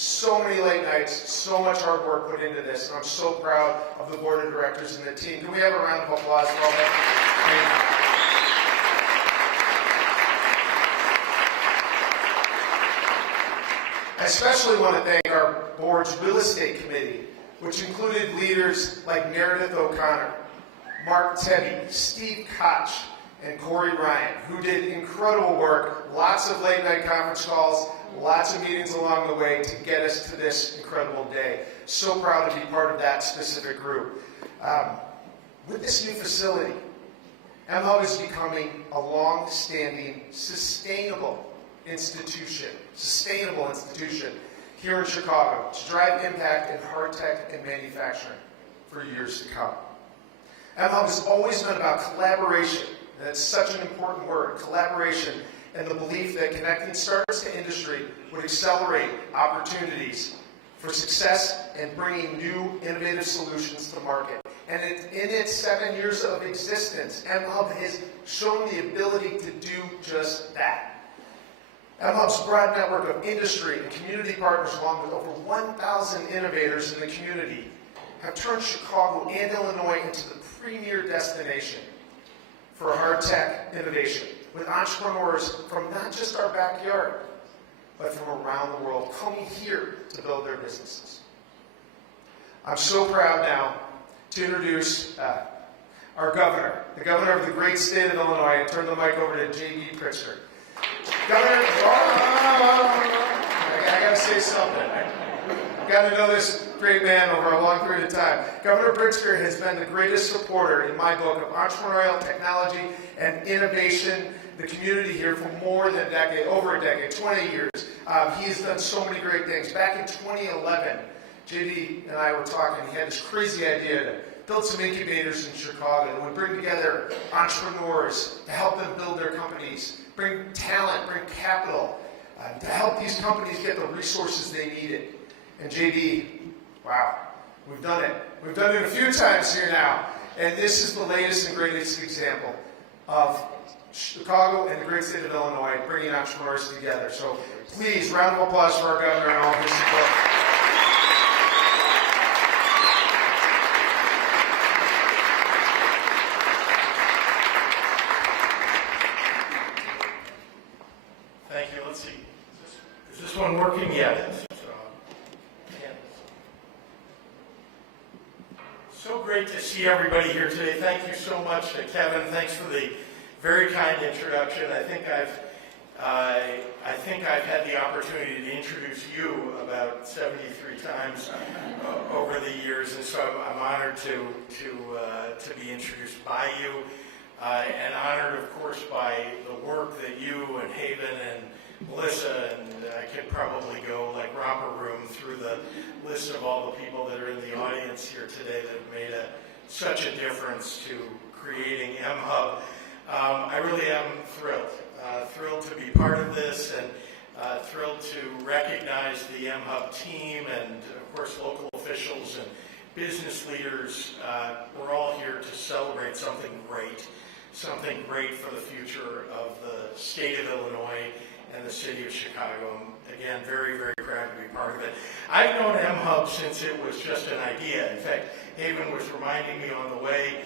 So many late nights, so much hard work put into this, and I'm so proud of the board of directors and the team. Can we have a round of applause for all that? Thank you. I especially want to thank our board's real estate committee, which included leaders like Meredith O'Connor, Mark Tebby, Steve Koch, and Corey Ryan, who did incredible work, lots of late night conference calls, lots of meetings along the way to get us to this incredible day. So proud to be part of that specific group. With this new facility, mHub is becoming a long-standing, sustainable institution here in Chicago to drive impact in hard tech and manufacturing for years to come. mHub has always been about collaboration. That's such an important word, collaboration, and the belief that connecting startups to industry would accelerate opportunities for success and bringing new innovative solutions to market. And in its 7 years of existence, mHub has shown the ability to do just that. mHub's broad network of industry and community partners, along with over 1,000 innovators in the community, have turned Chicago and Illinois into the premier destination for hard tech innovation, with entrepreneurs from not just our backyard, but from around the world coming here to build their businesses. I'm so proud now to introduce our governor, the governor of the great state of Illinois, and turn the mic over to J.B. Pritzker. Governor, I got to say something. Got to know this great man over a long period of time. Governor Pritzker has been the greatest supporter in my book of entrepreneurial technology and innovation, the community here for more than a decade, over a decade, 20 years. He has done so many great things. Back in 2011, JD and I were talking. He had this crazy idea to build some incubators in Chicago that would bring together entrepreneurs to help them build their companies, bring talent, bring capital, to help these companies get the resources they needed. And JD, wow, we've done it. We've done it a few times here now. And this is the latest and greatest example of Chicago and the great state of Illinois bringing entrepreneurs together. So please, round of applause for our governor and all his support. Thank you. Let's see. Is this one working yet? So great to see everybody here today. Thank you so much, Kevin. Thanks for the very kind introduction. I think I've had the opportunity to introduce you about 73 times over the years, and so I'm honored to be introduced by you, and honored, of course, by the work that you and Haven and Melissa, and I could probably go like romper room through the list of all the people that are in the audience here today that have made such a difference to creating mHub. I really am thrilled to be part of this, and thrilled to recognize the mHub team and, of course, local officials and business leaders. We're all here to celebrate something great for the future of the state of Illinois and the city of Chicago. I'm, again, very, very proud to be part of it. I've known mHub since it was just an idea. In fact, Haven was reminding me on the way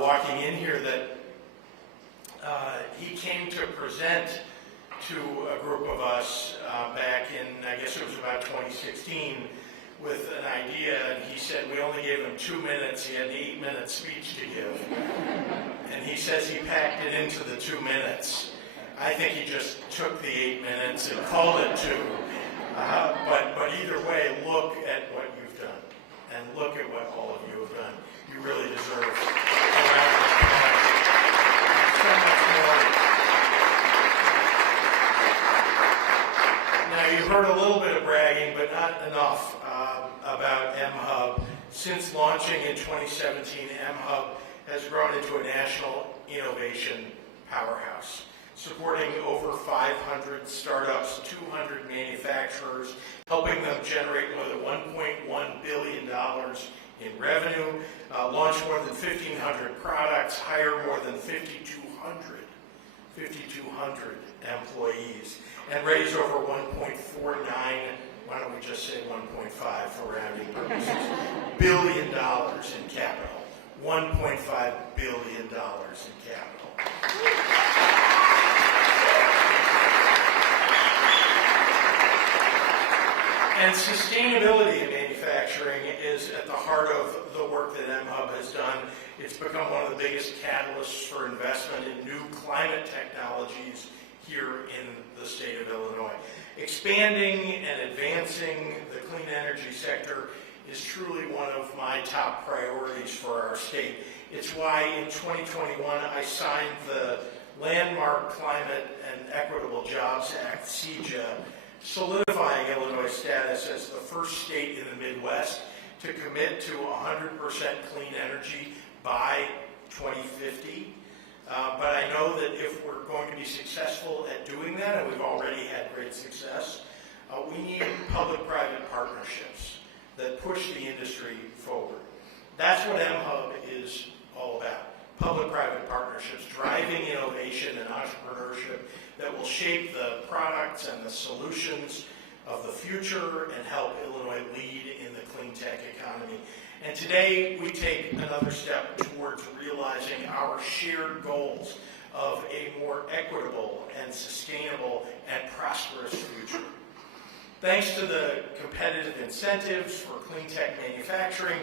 walking in here that he came to present to a group of us back in, I guess it was about 2016, with an idea, and he said we only gave him 2 minutes. He had an 8-minute speech to give, and he says he packed it into the 2 minutes. I think he just took the 8 minutes and called it 2. But either way, look at what you've done, and look at what all of you have done. You really deserve a round of applause. So much more. Now, you've heard a little bit of bragging, but not enough about mHub. Since launching in 2017, mHub has grown into a national innovation powerhouse, supporting over 500 startups, 200 manufacturers, helping them generate more than $1.1 billion in revenue, launch more than 1,500 products, hire more than 5,200 employees, and raise over 1.49, why don't we just say 1.5 for rounding purposes, billion dollars in capital. $1.5 billion in capital. And sustainability in manufacturing is at the heart of the work that mHub has done. It's become one of the biggest catalysts for investment in new climate technologies here in the state of Illinois. Expanding and advancing the clean energy sector is truly one of my top priorities for our state. It's why in 2021 I signed the landmark Climate and Equitable Jobs Act, CEJA, solidifying Illinois' status as the first state in the Midwest to commit to 100% clean energy by 2050. But I know that if we're going to be successful at doing that, and we've already had great success, we need public-private partnerships that push the industry forward. That's what mHub is all about. Public-private partnerships, driving innovation and entrepreneurship that will shape the products and the solutions of the future and help Illinois lead in the clean tech economy. And today we take another step towards realizing our shared goals of a more equitable and sustainable and prosperous future. Thanks to the competitive incentives for clean tech manufacturing,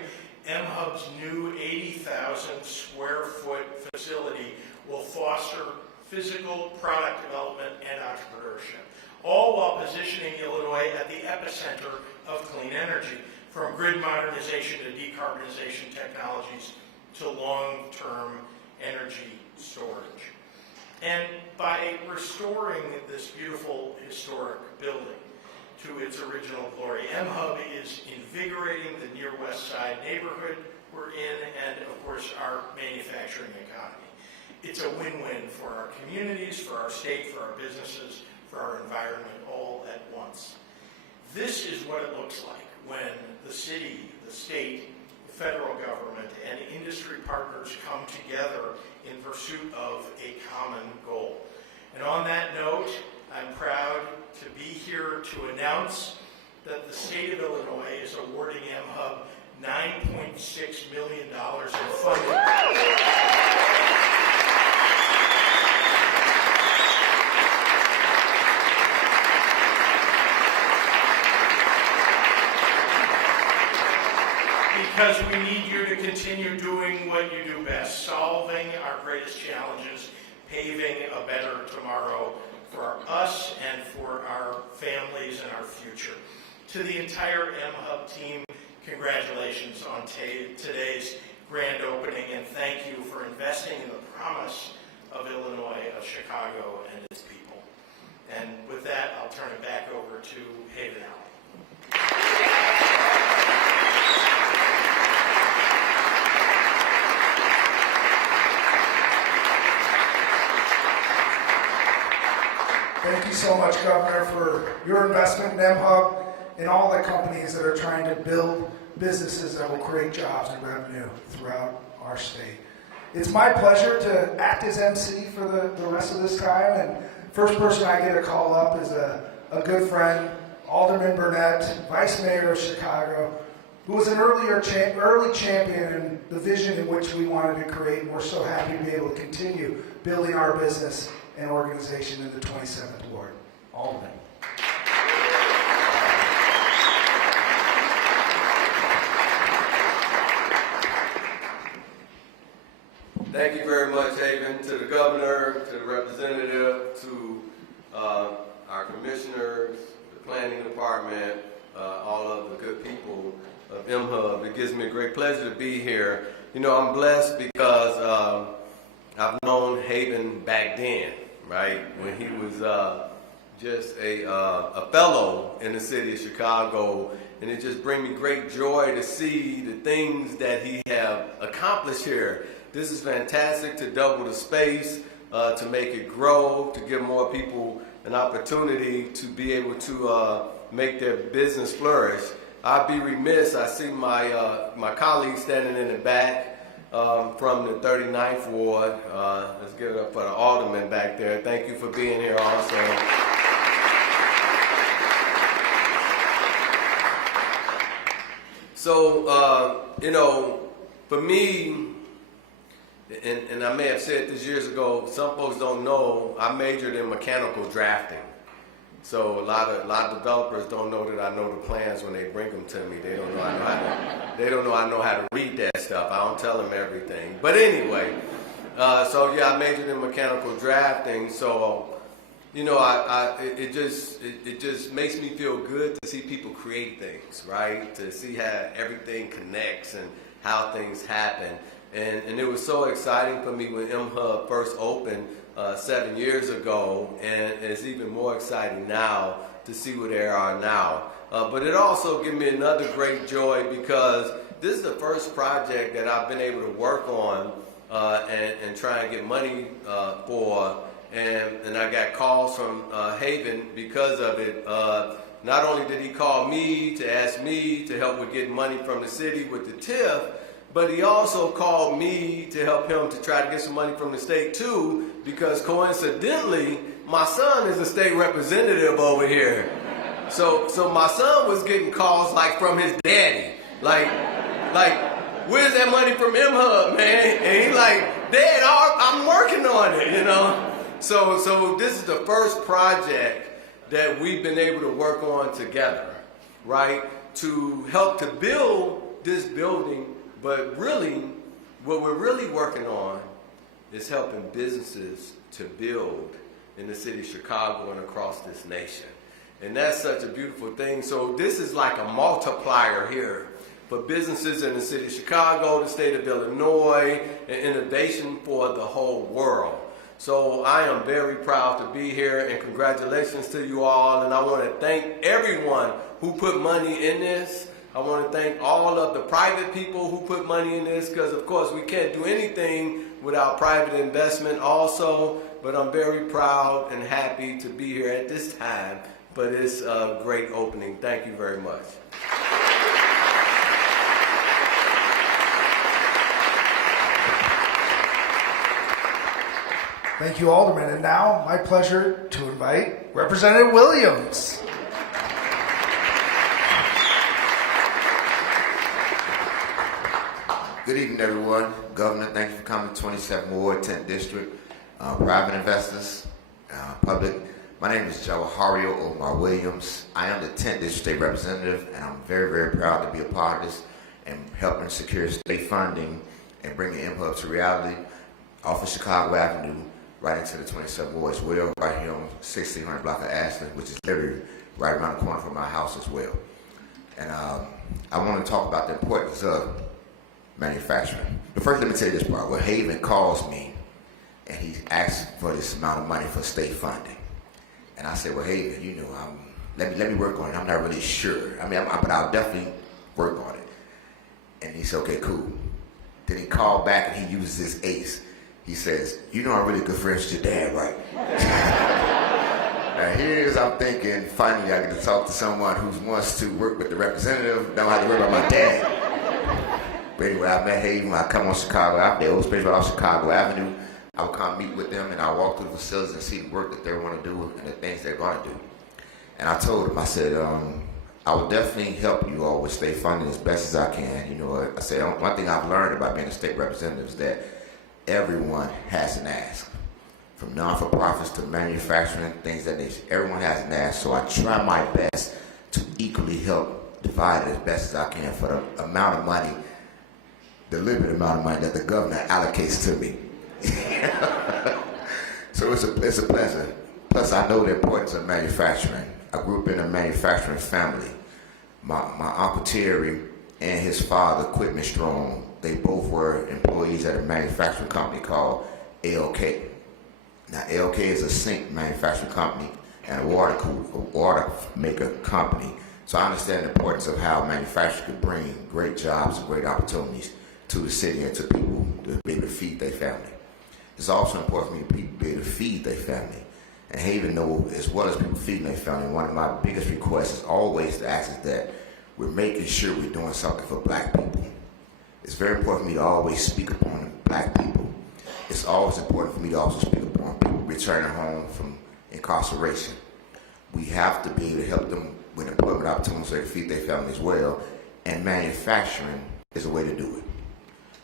mHub's new 80,000 square foot facility will foster physical product development and entrepreneurship, all while positioning Illinois at the epicenter of clean energy, from grid modernization to decarbonization technologies to long-term energy storage. And by restoring this beautiful historic building to its original glory, mHub is invigorating the near West Side neighborhood we're in and, of course, our manufacturing economy. It's a win-win for our communities, for our state, for our businesses, for our environment, all at once. This is what it looks like when the city, the state, the federal government, and industry partners come together in pursuit of a common goal. And on that note, I'm proud to be here to announce that the state of Illinois is awarding mHub $9.6 million in funding. Because we need you to continue doing what you do best, solving our greatest challenges, paving a better tomorrow for us and for our families and our future. To the entire mHub team, congratulations on today's grand opening, and thank you for investing in the promise of Illinois, of Chicago, and its people. And with that, I'll turn it back over to Haven Alley. Thank you so much, Governor, for your investment in mHub and all the companies that are trying to build businesses that will create jobs and revenue throughout our state. It's my pleasure to act as MC for the rest of this time, and first person I get to call up is a good friend, Alderman Burnett, Vice Mayor of Chicago, who was an early champion in the vision in which we wanted to create, and we're so happy to be able to continue building our business and organization in the 27th Ward. Alderman. Thank you very much, Haven, to the governor, to the representative, to our commissioners, the planning department, all of the good people of mHub. It gives me a great pleasure to be here. You know, I'm blessed because I've known Haven back then, right, when he was just a fellow in the city of Chicago, and it just brings me great joy to see the things that he have accomplished here. This is fantastic, to double the space, to make it grow, to give more people an opportunity to be able to make their business flourish. I'd be remiss, I see my colleagues standing in the back from the 39th Ward. Let's give it up for the alderman back there. Thank you for being here also. So, you know, for me, and I may have said this years ago, some folks don't know, I majored in mechanical drafting. So a lot of developers don't know that I know the plans when they bring them to me. They don't know I know how to read that stuff. I don't tell them everything. But anyway, so yeah, I majored in mechanical drafting. So, you know, it just makes me feel good to see people create things, right? To see how everything connects and how things happen. And it was so exciting for me when mHub first opened 7 years ago, and it's even more exciting now to see where they are now. But it also gives me another great joy because this is the first project that I've been able to work on and try and get money for. And I got calls from Haven because of it. Not only did he call me to ask me to help with getting money from the city with the TIF, but he also called me to help him to try to get some money from the state too, because coincidentally, my son is a state representative over here. So my son was getting calls like from his daddy, like, where's that money from mHub, man? And he's like, Dad, I'm working on it, you know? So this is the first project that we've been able to work on together, right? To help to build this building. But really, what we're really working on is helping businesses to build in the city of Chicago and across this nation. And that's such a beautiful thing. So this is like a multiplier here for businesses in the city of Chicago, the state of Illinois, and innovation for the whole world. So I am very proud to be here, and congratulations to you all. And I want to thank everyone who put money in this. I want to thank all of the private people who put money in this, because of course we can't do anything without private investment also, but I'm very proud and happy to be here at this time, but it's a great opening. Thank you very much. Thank you, Alderman. And now, my pleasure to invite Representative Williams. Good evening, everyone. Governor, thank you for coming to 27th Ward, 10th District. Private investors, public. My name is Jawahario Omar Williams. I am the 10th District State Representative, and I'm very, very proud to be a part of this and helping secure state funding and bringing mHub to reality off of Chicago Avenue right into the 27th Ward as well, right here on 1600 block of Ashland, which is literally right around the corner from my house as well. And I want to talk about the importance of manufacturing. But first, let me tell you this part. Well, Haven calls me and he asks for this amount of money for state funding. And I said, well, Haven, you know, let me work on it. I'm not really sure. But I'll definitely work on it. And he said, okay, cool. Then he called back and he uses his ace. He says, you know I'm really good friends with your dad, right? Now here's, I'm thinking, finally I get to talk to someone who wants to work with the representative, don't have to worry about my dad. But anyway, I met Haven. I come on Chicago Avenue, the old space right off Chicago Avenue. I would come meet with them and I walk through the facilities and see the work that they want to do and the things they're going to do. And I told them, I said, I will definitely help you all with state funding as best as I can. You know, I said, one thing I've learned about being a state representative is that everyone has an ask. From non-for-profits to manufacturing, things that nature. Everyone has an ask, so I try my best to equally help divide it as best as I can for the amount of money, the limited amount of money that the governor allocates to me. So it's a pleasure. Plus, I know the importance of manufacturing. I grew up in a manufacturing family. My Uncle Terry and his father, Quitman Strong, they both were employees at a manufacturing company called ALK. Now, ALK is a sink manufacturing company and a water maker company. So I understand the importance of how manufacturing could bring great jobs and great opportunities to the city and to people to be able to feed their family. It's also important for me to be able to feed their family. And Haven know as well as people feeding their family, one of my biggest requests is always to ask is that we're making sure we're doing something for black people. It's very important for me to always speak upon black people. It's always important for me to also speak upon people returning home from incarceration. We have to be able to help them with employment opportunities so they can feed their family as well. and manufacturing is a way to do it.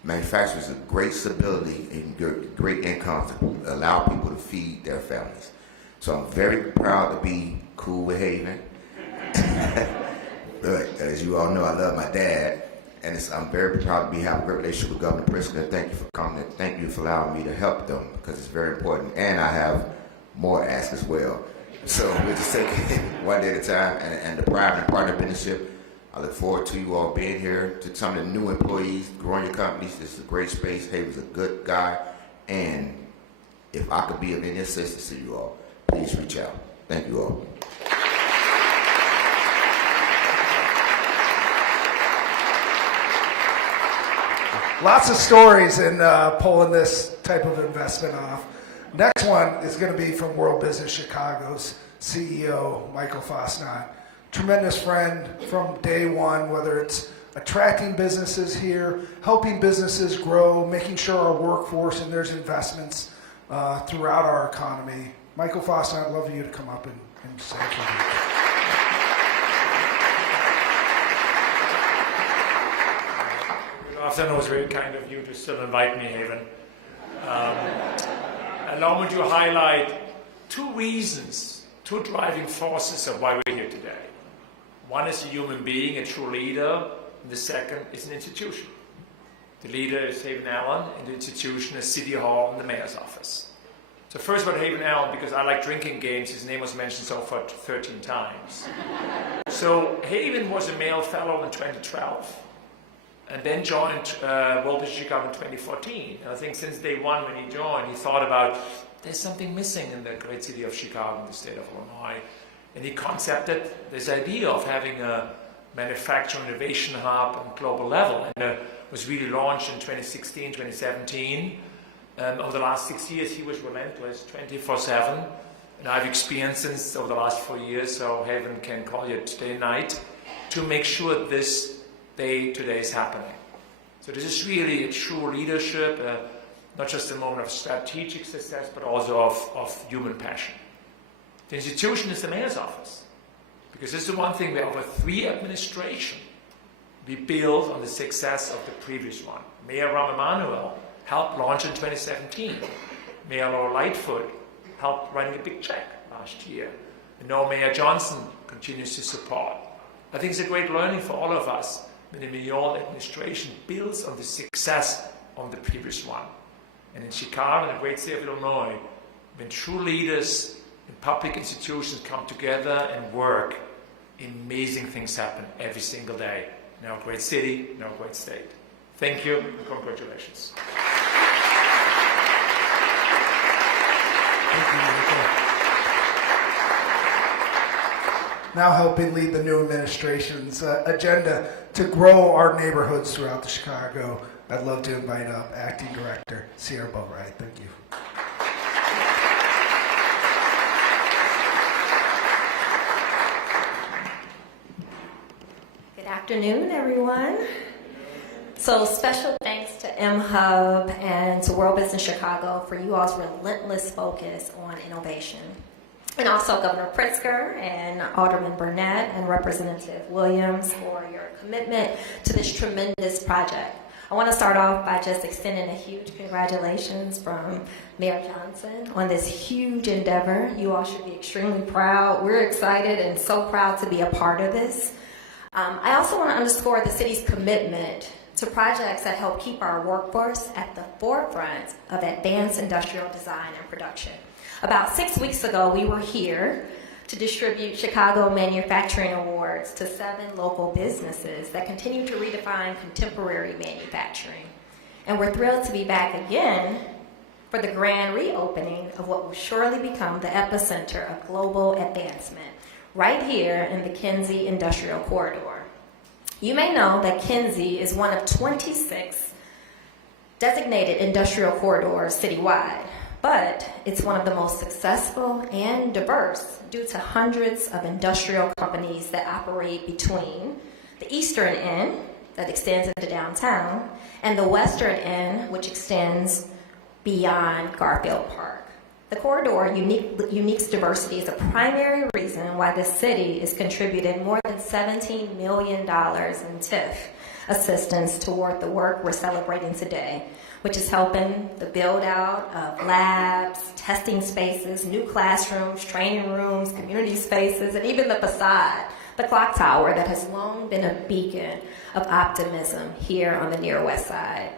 Manufacturing is a great stability and great income to allow people to feed their families. So I'm very proud to be cool with Haven. But as you all know, I love my dad, and I'm very proud to have a great relationship with Governor Pritzker. Thank you for coming, and thank you for allowing me to help them, because it's very important. And I have more to ask as well. So we'll just take it one day at a time. And the private and partner partnership, I look forward to you all being here. To some of the new employees, growing your companies, this is a great space. Haven's a good guy, and if I could be of any assistance to you all, please reach out. Thank you all. Lots of stories in pulling this type of investment off. Next one is going to be from World Business Chicago's CEO, Michael Fosnot. Tremendous friend from day one, whether it's attracting businesses here, helping businesses grow, making sure our workforce and there's investments throughout our economy. Michael Fosnot, I'd love you to come up and say a few words. Afternoon, it was very kind of you to still invite me, Haven. Allow me to highlight two reasons, two driving forces of why we're here today. One is a human being, a true leader, and the second is an institution. The leader is Haven Allen, and the institution is City Hall and the Mayor's office. So first about Haven Allen, because I like drinking games, his name was mentioned so far 13 times. So Haven was a male fellow in 2012. And then joined World Business Chicago in 2014. And I think since day one when he joined, he thought about, there's something missing in the great city of Chicago in the state of Illinois. And he concepted this idea of having a manufacturing innovation hub on a global level. And was really launched in 2016, 2017. Over the last 6 years, he was relentless, 24/7. And I've experienced since over the last 4 years, so Haven can call you day and night, to make sure this day today is happening. So this is really a true leadership, not just a moment of strategic success, but also of human passion. The institution is the mayor's office, because this is the one thing where over 3 administrations we build on the success of the previous one. Mayor Rahm Emanuel helped launch in 2017. Mayor Laura Lightfoot helped writing a big check last year. And now Mayor Johnson continues to support. I think it's a great learning for all of us. When the Mayoral administration builds on the success of the previous one. And in Chicago, in the great state of Illinois, when true leaders in public institutions come together and work, amazing things happen every single day in our great city, in our great state. Thank you and congratulations. Thank you, Michael. Now helping lead the new administration's agenda to grow our neighborhoods throughout the Chicago. I'd love to invite up Acting Director Sierra Boatwright. Thank you. Good afternoon, everyone. So special thanks to mHub and to World Business Chicago for you all's relentless focus on innovation. And also Governor Pritzker and Alderman Burnett and Representative Williams for your commitment to this tremendous project. I want to start off by just extending a huge congratulations from Mayor Johnson on this huge endeavor. You all should be extremely proud. We're excited and so proud to be a part of this. I also want to underscore the city's commitment to projects that help keep our workforce at the forefront of advanced industrial design and production. About 6 weeks ago, we were here to distribute Chicago Manufacturing Awards to 7 local businesses that continue to redefine contemporary manufacturing. And we're thrilled to be back again for the grand reopening of what will surely become the epicenter of global advancement, right here in the Kinsey Industrial Corridor. You may know that Kinsey is one of 26 designated industrial corridors citywide. But it's one of the most successful and diverse due to hundreds of industrial companies that operate between the eastern end, that extends into downtown, and the western end, which extends beyond Garfield Park. The corridor uniques diversity is a primary reason why the city is contributing more than $17 million in TIF assistance toward the work we're celebrating today, which is helping the build out of labs, testing spaces, new classrooms, training rooms, community spaces, and even the facade, the clock tower that has long been a beacon of optimism here on the Near West Side.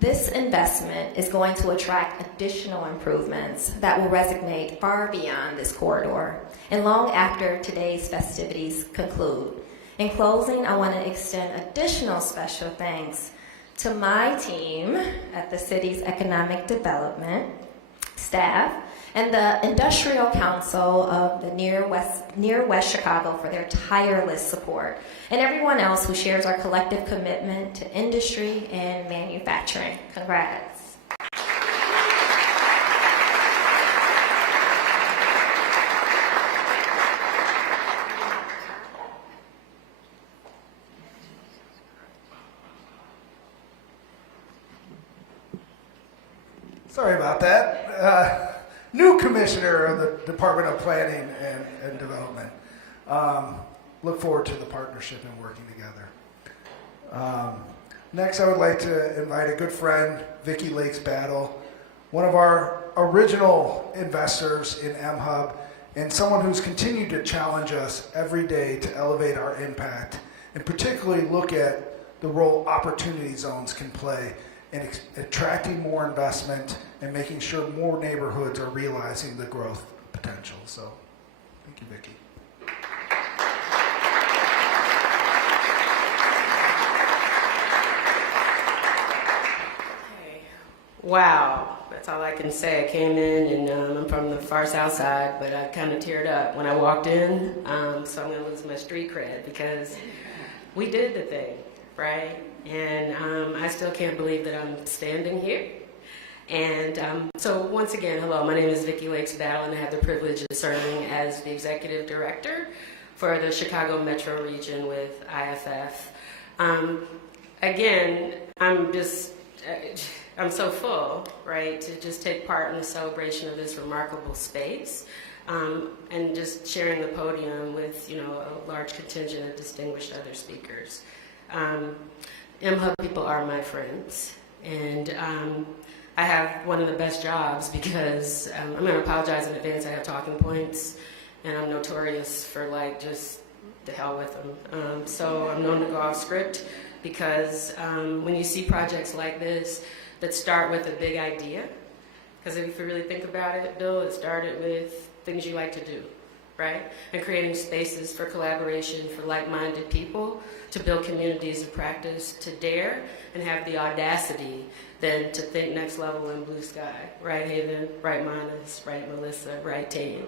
This investment is going to attract additional improvements that will resonate far beyond this corridor and long after today's festivities conclude. In closing, I want to extend additional special thanks to my team at the city's economic development staff and the Industrial Council of the Near West Chicago for their tireless support, and everyone else who shares our collective commitment to industry and manufacturing. Congrats. Sorry about that. New commissioner of the Department of Planning and Development. Look forward to the partnership and working together. Next, I would like to invite a good friend, Vicki Lakes Battle, one of our original investors in mHub, and someone who's continued to challenge us every day to elevate our impact, and particularly look at the role opportunity zones can play in attracting more investment and making sure more neighborhoods are realizing the growth potential. So, thank you, Vicki. Wow, that's all I can say. I came in and I'm from the far south side, but I kind of teared up when I walked in. So I'm going to lose my street cred because we did the thing, right? And I still can't believe that I'm standing here. And so once again, hello, my name is Vicki Lakes Battle, and I have the privilege of serving as the executive director for the Chicago Metro region with IFF. Again, I'm so full, right, to just take part in the celebration of this remarkable space, and just sharing the podium with, a large contingent of distinguished other speakers. mHub people are my friends, and I have one of the best jobs because I'm going to apologize in advance. I have talking points, and I'm notorious for just the hell with them. So I'm known to go off script because when you see projects like this that start with a big idea, because if you really think about it, Bill, it started with things you like to do, right? And creating spaces for collaboration for like-minded people to build communities of practice, to dare and have the audacity then to think next level in blue sky, right, Haven, right, Monis, right, Melissa, right, team.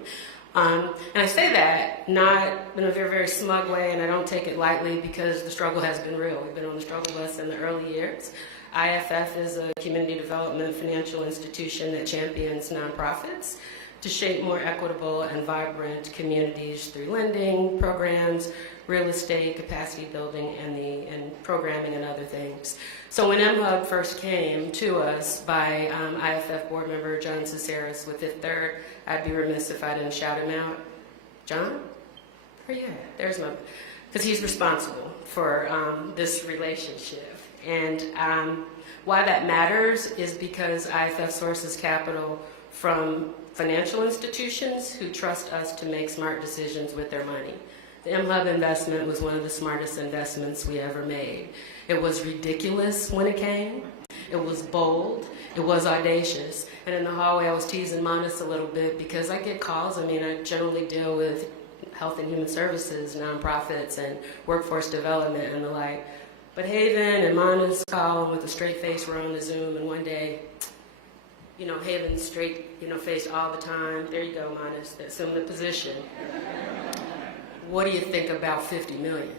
And I say that not in a very, very smug way, and I don't take it lightly because the struggle has been real. We've been on the struggle bus in the early years. IFF is a community development financial institution that champions nonprofits to shape more equitable and vibrant communities through lending programs, real estate, capacity building, and programming and other things. So when mHub first came to us by IFF board member John Caceres with Fifth Third, I'd be remiss if I didn't shout him out. John? Where you at? There's my, because he's responsible for this relationship. And why that matters is because IFF sources capital from financial institutions who trust us to make smart decisions with their money. The mHub investment was one of the smartest investments we ever made. It was ridiculous when it came. It was bold. It was audacious. And in the hallway, I was teasing Monis a little bit because I get calls. I generally deal with health and human services, nonprofits, and workforce development and the like. But Haven and Monis call with a straight face. We're on the Zoom, and one day, Haven's straight, faced all the time. There you go, Monis. Assume the position. What do you think about 50 million?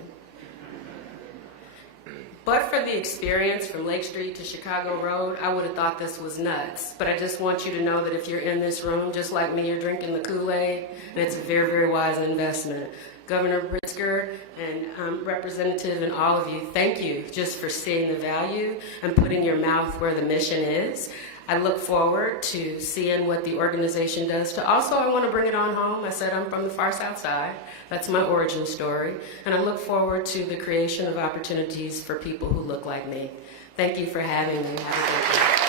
But for the experience from Lake Street to Chicago Road, I would have thought this was nuts. But I just want you to know that if you're in this room, just like me, you're drinking the Kool-Aid, and it's a very, very wise investment. Governor Pritzker and Representative and all of you, thank you just for seeing the value and putting your mouth where the mission is. I look forward to seeing what the organization does. Also, I want to bring it on home. I said I'm from the far South Side. That's my origin story. And I look forward to the creation of opportunities for people who look like me. Thank you for having me. Have a great day.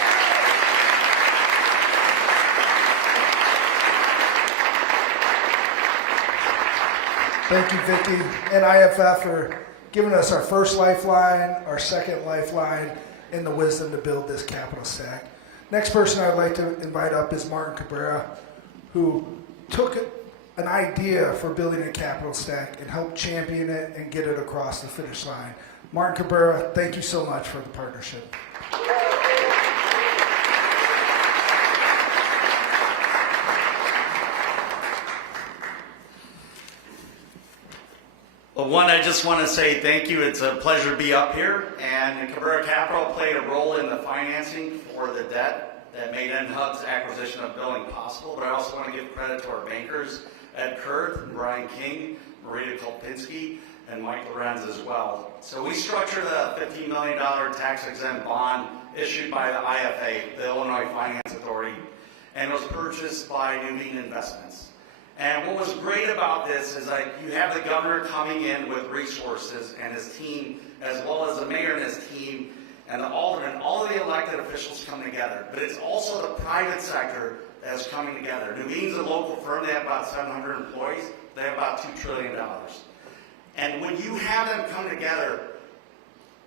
Thank you, Vicki, and IFF for giving us our first lifeline, our second lifeline, and the wisdom to build this capital stack. Next person I'd like to invite up is Martin Cabrera, who took an idea for building a capital stack and helped champion it and get it across the finish line. Martin Cabrera, thank you so much for the partnership. Well, one, I just want to say thank you. It's a pleasure to be up here. And Cabrera Capital played a role in the financing for the debt that made mHub's acquisition of building possible. But I also want to give credit to our bankers, Ed Kurth, Brian King, Marita Kolpinski, and Mike Lorenz as well. So we structured a $15 million tax-exempt bond issued by the IFA, the Illinois Finance Authority, and was purchased by Nuveen Investments. And what was great about this is like you have the governor coming in with resources and his team, as well as the mayor and his team, and the alderman, all of the elected officials come together. But it's also the private sector that is coming together. Nuveen's a local firm. They have about 700 employees. They have about $2 trillion. And when you have them come together,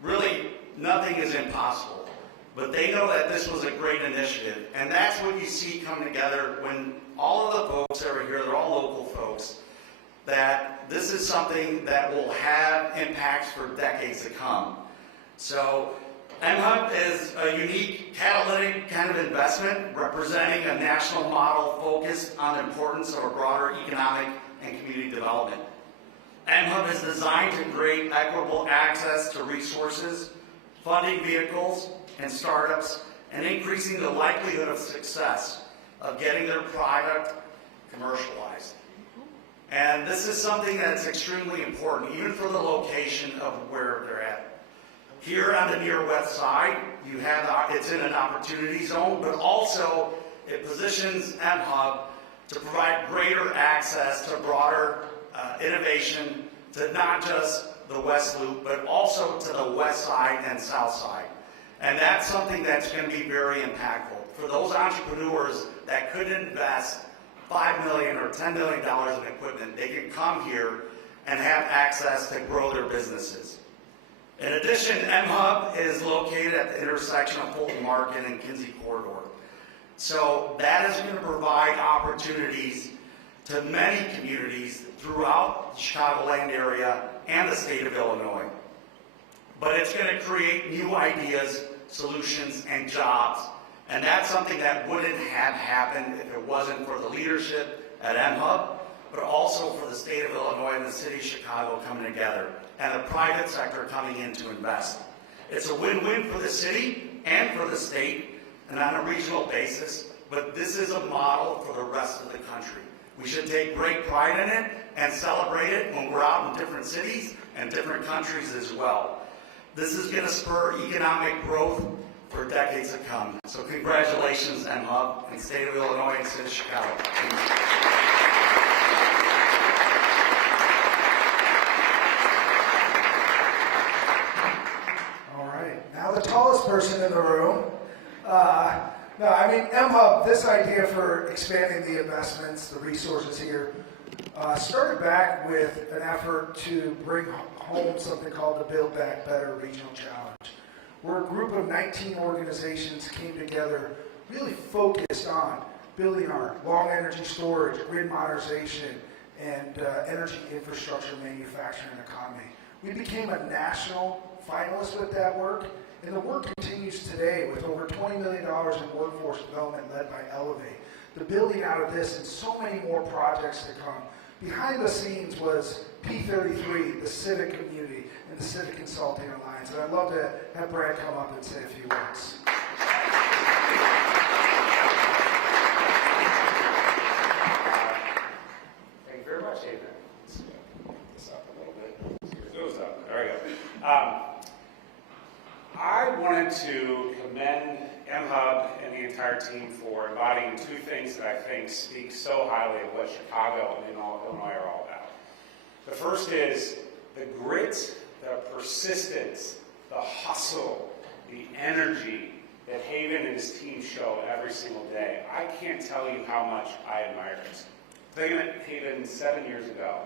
really nothing is impossible. But they know that this was a great initiative. And that's what you see come together when all of the folks that are here, they're all local folks, that this is something that will have impacts for decades to come. So mHub is a unique catalytic kind of investment representing a national model focused on the importance of a broader economic and community development. mHub is designed to create equitable access to resources, funding vehicles, and startups, and increasing the likelihood of success of getting their product commercialized. And this is something that's extremely important, even for the location of where they're at. Here on the near west side, you have it's in an opportunity zone, but also it positions mHub to provide greater access to broader innovation to not just the West Loop, but also to the west side and south side. And that's something that's going to be very impactful. For those entrepreneurs that could invest $5 million or $10 million in equipment, they can come here and have access to grow their businesses. In addition, mHub is located at the intersection of Fulton Market and Kinsey Corridor. So that is going to provide opportunities to many communities throughout the Chicagoland area and the state of Illinois. But it's going to create new ideas, solutions, and jobs. And that's something that wouldn't have happened if it wasn't for the leadership at mHub, but also for the state of Illinois and the city of Chicago coming together, and the private sector coming in to invest. It's a win-win for the city and for the state, and on a regional basis, but this is a model for the rest of the country. We should take great pride in it and celebrate it when we're out in different cities and different countries as well. This is going to spur economic growth for decades to come. So congratulations, mHub, and state of Illinois and city of Chicago. All right, now the tallest person in the room. mHub, this idea for expanding the investments, the resources here, started back with an effort to bring home something called the Build Back Better Regional Challenge, where a group of 19 organizations came together really focused on building our long energy storage, grid modernization, and energy infrastructure manufacturing economy. We became a national finalist with that work, and the work continues today with over $20 million in workforce development led by Elevate. The building out of this and so many more projects to come. Behind the scenes was P33, the Civic community, and the Civic Consulting Alliance. And I'd love to have Brad come up and say a few words. Thank you very much, David. Let's get this up a little bit. It goes up. There we go. I wanted to commend mHub and the entire team for embodying two things that I think speak so highly of what Chicago and Illinois are all about. The first is the grit, the persistence, the hustle, the energy that Haven and his team show every single day. I can't tell you how much I admire it. Playing at Haven 7 years ago,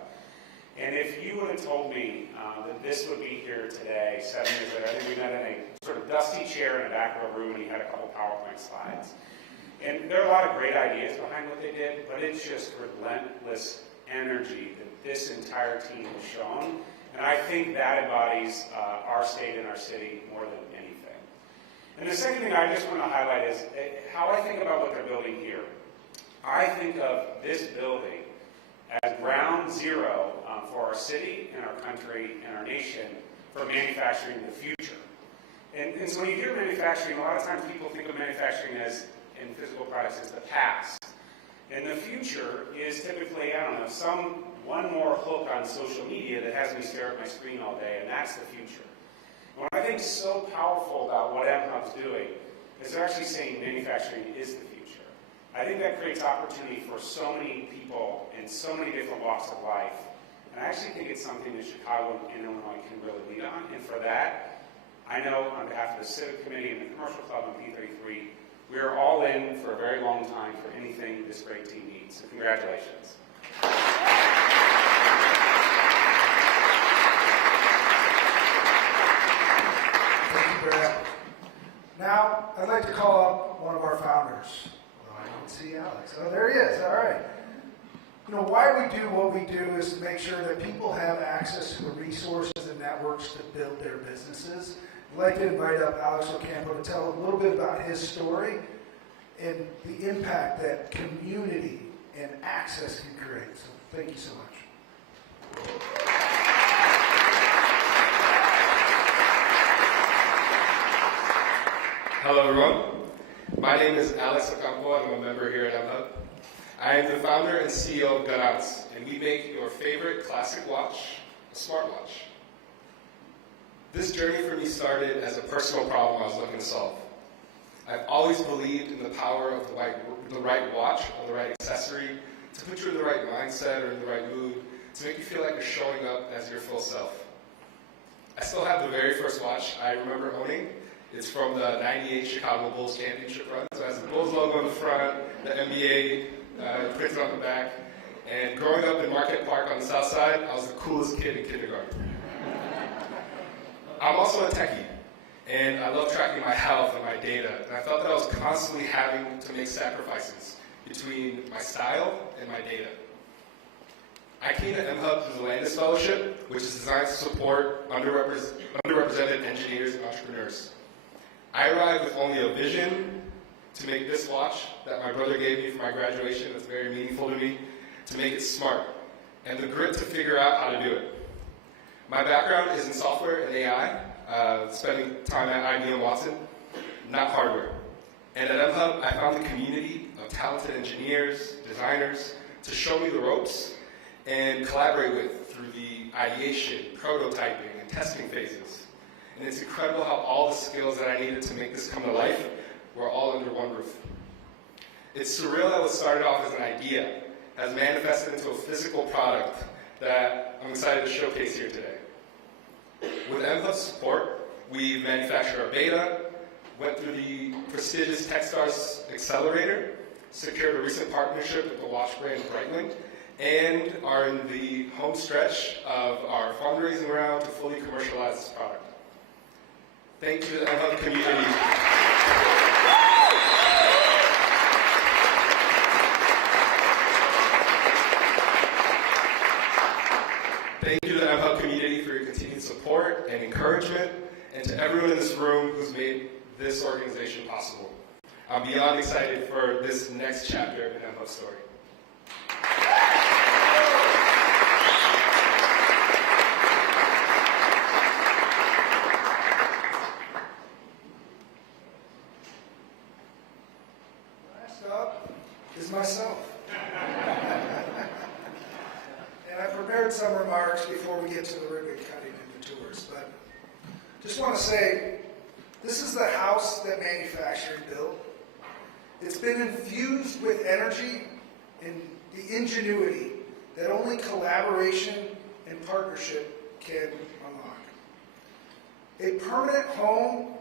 and if you would have told me that this would be here today, 7 years later, I think we met in a sort of dusty chair in the back of a room, and he had a couple PowerPoint slides. And there are a lot of great ideas behind what they did, but it's just relentless energy that this entire team has shown. And I think that embodies our state and our city more than anything. And the second thing I just want to highlight is how I think about what they're building here. I think of this building as ground zero for our city and our country and our nation for manufacturing in the future. And so when you hear manufacturing, a lot of times people think of manufacturing as, in physical products, as the past. And the future is typically, I don't know, one more hook on social media that has me stare at my screen all day, and that's the future. And what I think is so powerful about what mHub's doing is they're actually saying manufacturing is the future. I think that creates opportunity for so many people in so many different walks of life. And I actually think it's something that Chicago and Illinois can really lead on. And for that, I know on behalf of the Civic Committee and the Commercial Club and P33, we are all in for a very long time for anything this great team needs. So congratulations. Thank you, Brad. Now, I'd like to call up one of our founders. Well, I don't see Alex. Oh, there he is. All right. You know, why we do what we do is to make sure that people have access to the resources and networks to build their businesses. I'd like to invite up Alex Ocampo to tell a little bit about his story and the impact that community and access can create. So thank you so much. Hello everyone, my name is Alex Ocampo. I'm a member here at mHub. I am the founder and CEO of Gunouts, and we make your favorite classic watch a smartwatch. This journey for me started as a personal problem I was looking to solve. I've always believed in the power of the right watch or the right accessory to put you in the right mindset or in the right mood to make you feel like you're showing up as your full self. I still have the very first watch I remember owning. It's from the '98 Chicago Bulls championship run. So it has the Bulls logo on the front, the NBA printed on the back. And growing up in Marquette Park on the south side, I was the coolest kid in kindergarten. I'm also a techie, and I love tracking my health and my data. And I felt that I was constantly having to make sacrifices between my style and my data. I came to mHub through the Landis Fellowship, which is designed to support underrepresented engineers and entrepreneurs. I arrived with only a vision to make this watch that my brother gave me for my graduation that's very meaningful to me, to make it smart, and the grit to figure out how to do it. My background is in software and AI, spending time at IBM Watson, not hardware. And at mHub, I found a community of talented engineers, designers, to show me the ropes and collaborate with through the ideation, prototyping, and testing phases. And it's incredible how all the skills that I needed to make this come to life were all under one roof. It's surreal that what started off as an idea has manifested into a physical product that I'm excited to showcase here today. With mHub's support, we manufactured our beta, went through the prestigious Techstars Accelerator, secured a recent partnership with the watch brand Breitling, and are in the home stretch of our fundraising round to fully commercialize this product. Thank you to the mHub community. Thank you to the mHub community for your continued support and encouragement, and to everyone in this room who's made this organization possible. I'm beyond excited for this next chapter in mHub's story. Last up is myself. And I prepared some remarks before we get to the ribbon cutting and the tours, but just want to say This is the house that manufacturing built. It's been infused with energy and the ingenuity that only collaboration and partnership can unlock. A permanent home,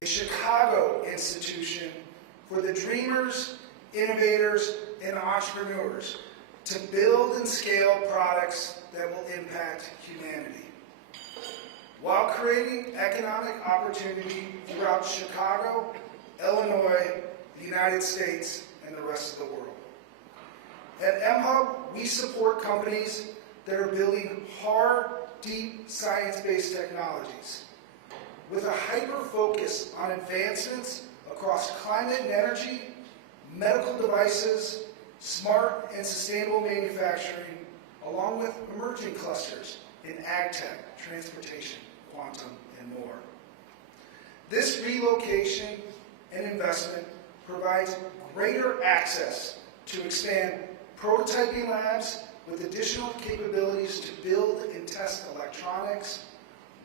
a Chicago institution for the dreamers, innovators, and entrepreneurs to build and scale products that will impact humanity, while creating economic opportunity throughout Chicago, Illinois, the United States, and the rest of the world. At mHub, we support companies that are building hard, deep, science-based technologies with a hyper-focus on advancements across climate and energy, medical devices, smart and sustainable manufacturing, along with emerging clusters in ag tech, transportation, quantum, and more. This relocation and investment provides greater access to expand prototyping labs with additional capabilities to build and test electronics,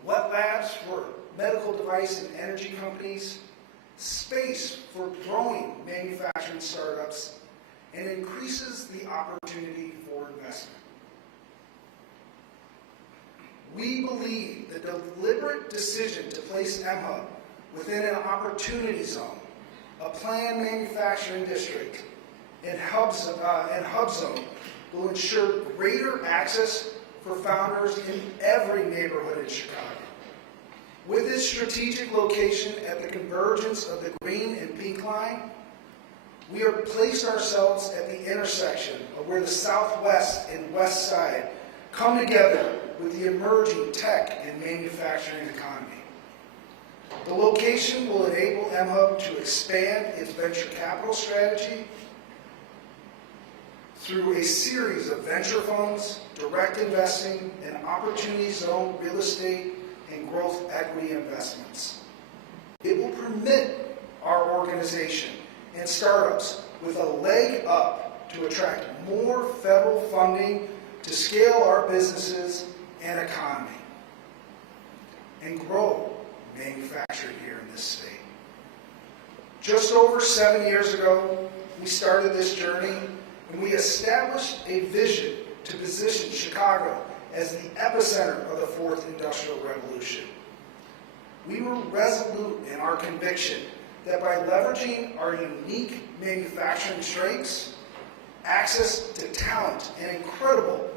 wet labs for medical device and energy companies, space for growing manufacturing startups, and increases the opportunity for investment. We believe the deliberate decision to place mHub within an opportunity zone, a planned manufacturing district, and hub zone will ensure greater access for founders in every neighborhood in Chicago. With its strategic location at the convergence of the green and pink line, we have placed ourselves at the intersection of where the southwest and west side come together with the emerging tech and manufacturing economy. The location will enable mHub to expand its venture capital strategy through a series of venture funds, direct investing, and opportunity zone real estate and growth equity investments. It will permit our organization and startups with a leg up to attract more federal funding to scale our businesses and economy and grow manufacturing here in this state. Just over 7 years ago, we started this journey and we established a vision to position Chicago as the epicenter of the fourth industrial revolution. We were resolute in our conviction that by leveraging our unique manufacturing strengths, access to talent and incredible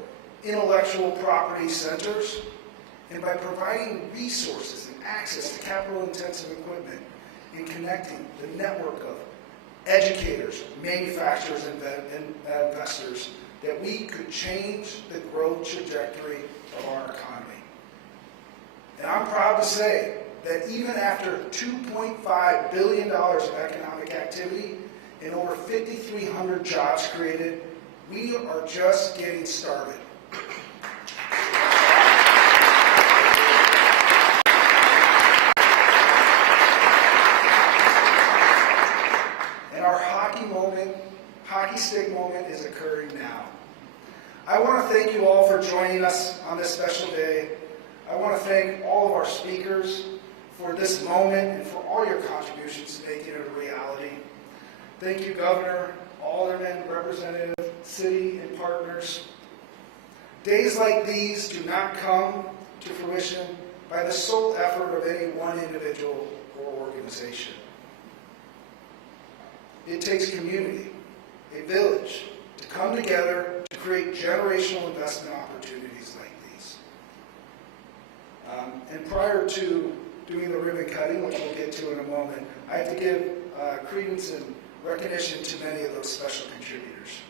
intellectual property centers, and by providing resources and access to capital-intensive equipment and connecting the network of educators, manufacturers, and investors, that we could change the growth trajectory of our economy. And I'm proud to say that even after $2.5 billion of economic activity and over 5,300 jobs created, we are just getting started. And our hockey stick moment is occurring now. I want to thank you all for joining us on this special day. I want to thank all of our speakers for this moment and for all your contributions to making it a reality. Thank you, Governor, Alderman, Representative, City, and partners. Days like these do not come to fruition by the sole effort of any one individual or organization. It takes community, a village, to come together to create generational investment opportunities like these. And prior to doing the ribbon cutting, which we'll get to in a moment, I have to give credence and recognition to many of those special contributors.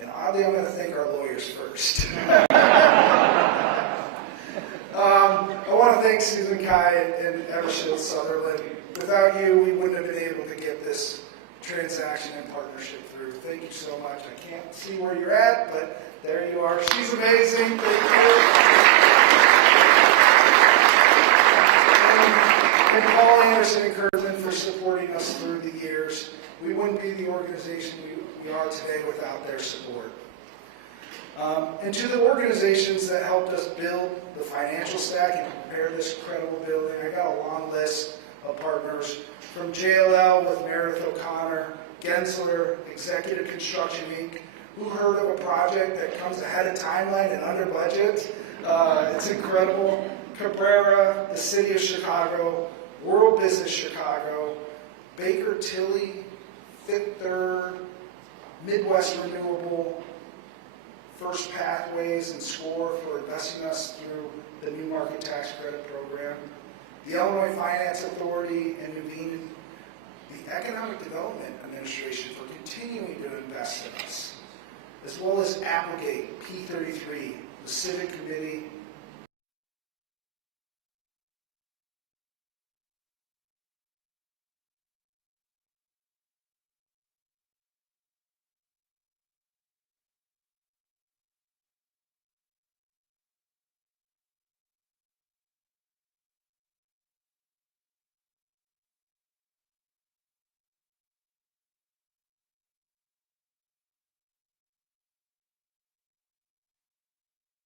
And oddly, I'm going to thank our lawyers first. I want to thank Susan Kai and Evershield Sutherland. Without you, we wouldn't have been able to get this transaction and partnership through. Thank you so much. I can't see where you're at, but there you are. She's amazing. Thank you. And Paul Anderson and Kurtzman for supporting us through the years. We wouldn't be the organization we are today without their support. And to the organizations that helped us build the financial stack and prepare this incredible building, I got a long list, of partners, from JLL with Meredith O'Connor, Gensler, Executive Construction Inc. Who heard of a project that comes ahead of timeline and under budget? It's incredible. Cabrera, the City of Chicago, World Business Chicago, Baker Tilly, Fifth Third, Midwest Renewable, First Pathways, and SCORE for investing us through the New Market Tax Credit Program, the Illinois Finance Authority, and Nuveen, the Economic Development Administration for continuing to invest in us, as well as Applegate, P33, the Civic Committee,